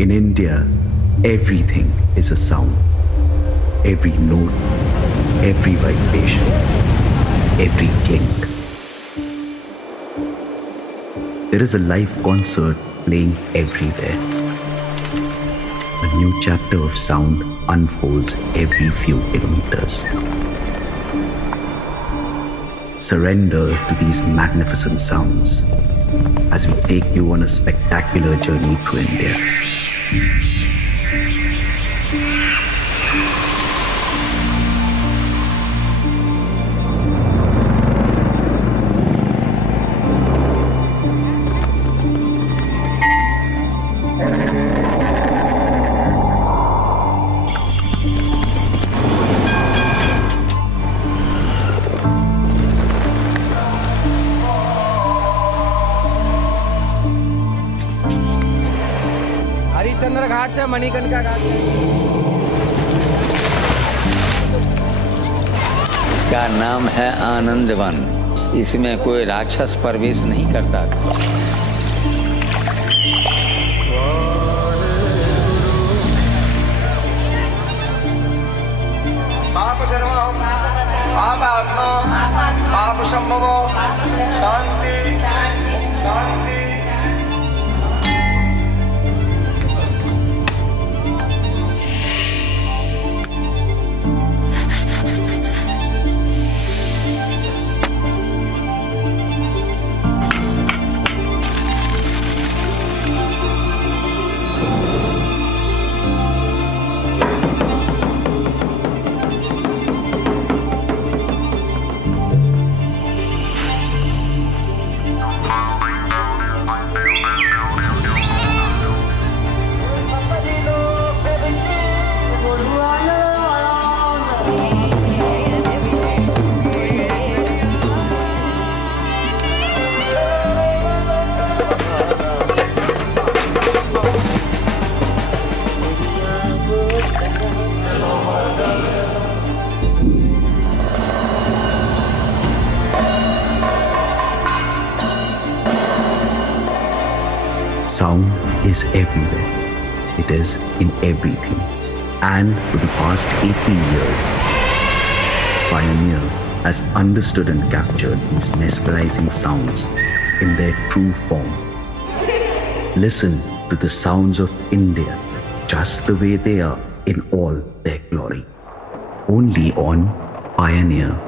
In India, everything is a sound. Every note, every vibration, every clink. There is a live concert playing everywhere. A new chapter of sound unfolds every few kilometers. Surrender to these magnificent sounds as we take you on a spectacular journey through India. Harishchandra घाट से मणिकर्णिका घाट। इसका नाम है आनंदवन। इसमें कोई राक्षस प्रवेश नहीं करता। पाप कर्म पाप आत्मा पाप संभव शांति शांति। Sound is everywhere. It is in everything. And for the past 80 years, Pioneer has understood and captured these mesmerizing sounds in their true form. Listen to the sounds of India just the way they are in all their glory. Only on Pioneer.